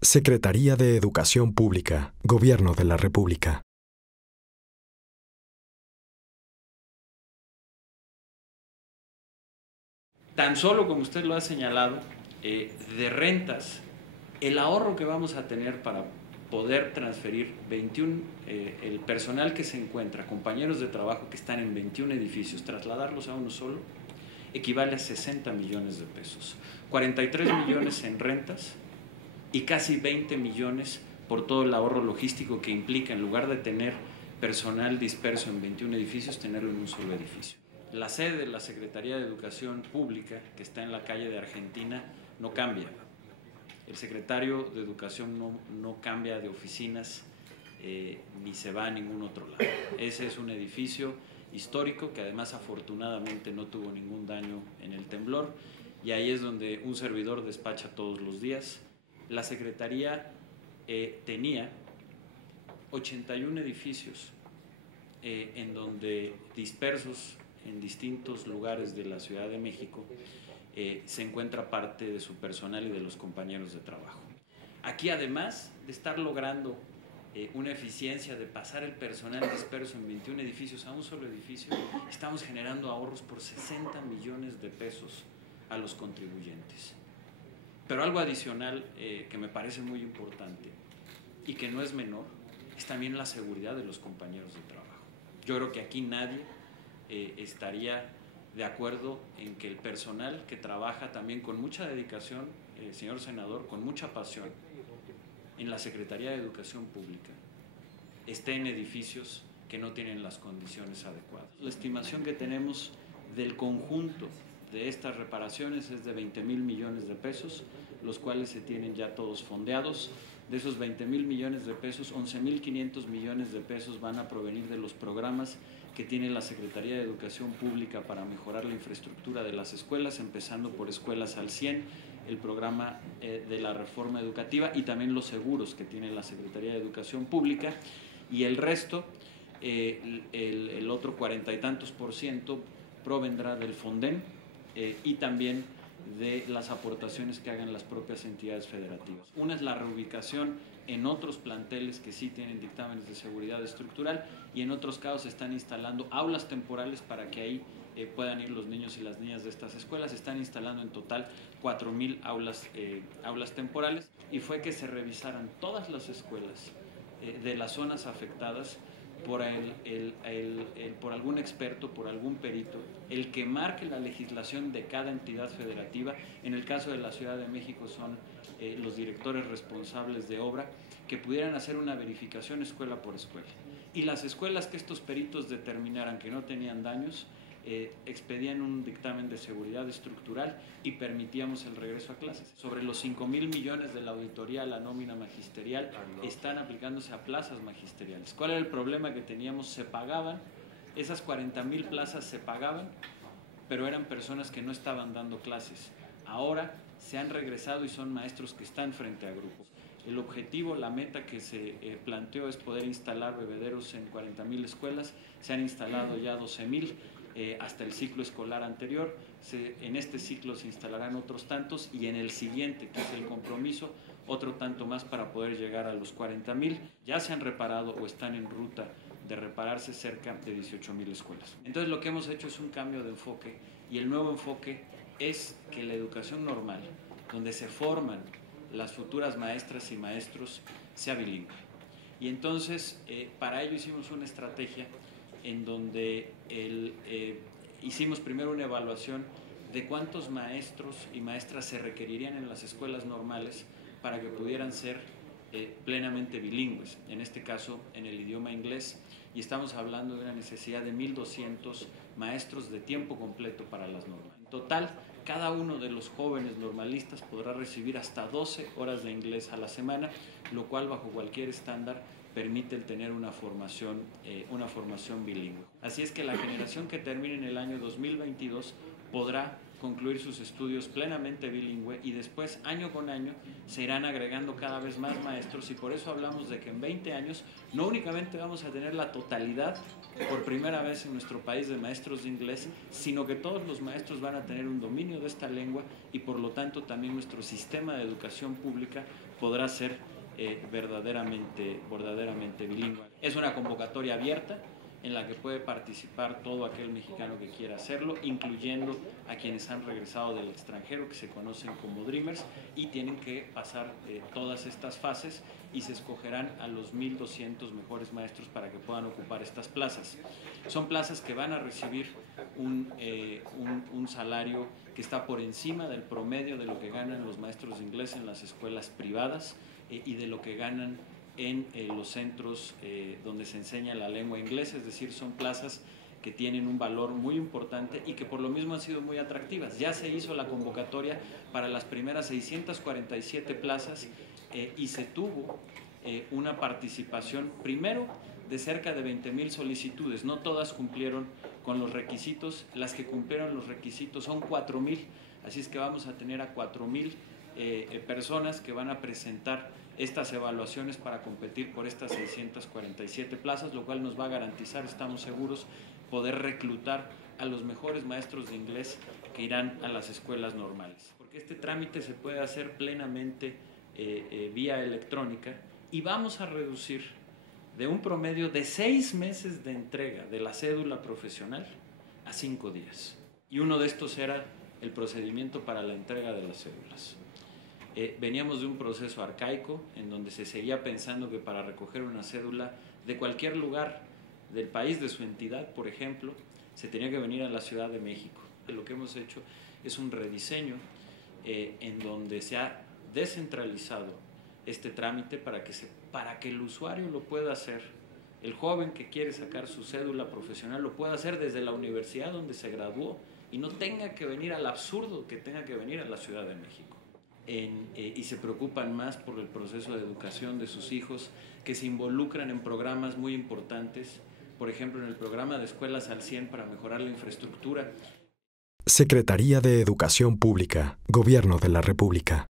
Secretaría de Educación Pública, Gobierno de la República. Tan solo como usted lo ha señalado, de rentas, el ahorro que vamos a tener para poder transferir 21, el personal que se encuentra, compañeros de trabajo que están en 21 edificios, trasladarlos a uno solo, equivale a 60 millones de pesos. 43 millones en rentas y casi 20 millones por todo el ahorro logístico que implica, en lugar de tener personal disperso en 21 edificios, tenerlo en un solo edificio. La sede de la Secretaría de Educación Pública, que está en la calle de Argentina, no cambia. El secretario de Educación no cambia de oficinas ni se va a ningún otro lado. Ese es un edificio histórico que además afortunadamente no tuvo ningún daño en el temblor, y ahí es donde un servidor despacha todos los días. La Secretaría tenía 81 edificios en donde, dispersos en distintos lugares de la Ciudad de México, se encuentra parte de su personal y de los compañeros de trabajo. Aquí, además de estar logrando una eficiencia de pasar el personal disperso en 21 edificios a un solo edificio, estamos generando ahorros por 60 millones de pesos a los contribuyentes. Pero algo adicional que me parece muy importante y que no es menor, es también la seguridad de los compañeros de trabajo. Yo creo que aquí nadie estaría de acuerdo en que el personal que trabaja también con mucha dedicación, señor senador, con mucha pasión, en la Secretaría de Educación Pública, esté en edificios que no tienen las condiciones adecuadas. La estimación que tenemos del conjunto de estas reparaciones es de 20,000 millones de pesos, los cuales se tienen ya todos fondeados. De esos 20,000 millones de pesos, 11,500 millones de pesos van a provenir de los programas que tiene la Secretaría de Educación Pública para mejorar la infraestructura de las escuelas, empezando por Escuelas al 100, el programa de la reforma educativa, y también los seguros que tiene la Secretaría de Educación Pública, y el resto, el otro 40 y tantos % provendrá del Fonden y también de las aportaciones que hagan las propias entidades federativas. Una es la reubicación en otros planteles que sí tienen dictámenes de seguridad estructural, y en otros casos se están instalando aulas temporales para que ahí puedan ir los niños y las niñas de estas escuelas. Se están instalando en total 4,000 aulas temporales, y fue que se revisaran todas las escuelas de las zonas afectadas por algún experto, por algún perito, el que marque la legislación de cada entidad federativa. En el caso de la Ciudad de México son los directores responsables de obra, que pudieran hacer una verificación escuela por escuela. Y las escuelas que estos peritos determinaran que no tenían daños, expedían un dictamen de seguridad estructural y permitíamos el regreso a clases. Sobre los 5,000 millones de la auditoría a la nómina magisterial, están aplicándose a plazas magisteriales. ¿Cuál era el problema que teníamos? Se pagaban, esas 40,000 plazas se pagaban, pero eran personas que no estaban dando clases. Ahora se han regresado y son maestros que están frente a grupos. El objetivo, la meta que se planteó es poder instalar bebederos en 40,000 escuelas. Se han instalado ya 12,000 hasta el ciclo escolar anterior. En este ciclo se instalarán otros tantos, y en el siguiente, que es el compromiso, otro tanto más para poder llegar a los 40,000. Ya se han reparado o están en ruta de repararse cerca de 18,000 escuelas. Entonces, lo que hemos hecho es un cambio de enfoque, y el nuevo enfoque es que la educación normal, donde se forman las futuras maestras y maestros, sea bilingüe. Y entonces, para ello hicimos una estrategia en donde hicimos primero una evaluación de cuántos maestros y maestras se requerirían en las escuelas normales para que pudieran ser plenamente bilingües, en este caso en el idioma inglés, y estamos hablando de una necesidad de 1,200 maestros de tiempo completo para las normas. En total, cada uno de los jóvenes normalistas podrá recibir hasta 12 horas de inglés a la semana, lo cual bajo cualquier estándar permite el tener una formación bilingüe. Así es que la generación que termine en el año 2022 podrá concluir sus estudios plenamente bilingüe y después, año con año, se irán agregando cada vez más maestros y por eso hablamos de que en 20 años no únicamente vamos a tener la totalidad por primera vez en nuestro país de maestros de inglés, sino que todos los maestros van a tener un dominio de esta lengua y por lo tanto también nuestro sistema de educación pública podrá ser verdaderamente bilingüe. Es una convocatoria abierta en la que puede participar todo aquel mexicano que quiera hacerlo, incluyendo a quienes han regresado del extranjero, que se conocen como Dreamers, y tienen que pasar todas estas fases y se escogerán a los 1,200 mejores maestros para que puedan ocupar estas plazas. Son plazas que van a recibir un salario que está por encima del promedio de lo que ganan los maestros de inglés en las escuelas privadas y de lo que ganan en los centros donde se enseña la lengua inglesa, es decir, son plazas que tienen un valor muy importante y que por lo mismo han sido muy atractivas. Ya se hizo la convocatoria para las primeras 647 plazas y se tuvo una participación primero de cerca de 20,000 solicitudes. No todas cumplieron con los requisitos, las que cumplieron los requisitos son 4,000, así es que vamos a tener a 4,000 personas que van a presentar estas evaluaciones para competir por estas 647 plazas, lo cual nos va a garantizar, estamos seguros, poder reclutar a los mejores maestros de inglés que irán a las escuelas normales. Porque este trámite se puede hacer plenamente vía electrónica y vamos a reducir de un promedio de 6 meses de entrega de la cédula profesional a 5 días. Y uno de estos era el procedimiento para la entrega de las cédulas. Veníamos de un proceso arcaico en donde se seguía pensando que para recoger una cédula de cualquier lugar del país, de su entidad, por ejemplo, se tenía que venir a la Ciudad de México. Lo que hemos hecho es un rediseño en donde se ha descentralizado este trámite para que el usuario lo pueda hacer. El joven que quiere sacar su cédula profesional lo pueda hacer desde la universidad donde se graduó y no tenga que venir al absurdo que tenga que venir a la Ciudad de México. Y se preocupan más por el proceso de educación de sus hijos, que se involucran en programas muy importantes, por ejemplo en el programa de Escuelas al 100 para mejorar la infraestructura. Secretaría de Educación Pública, Gobierno de la República.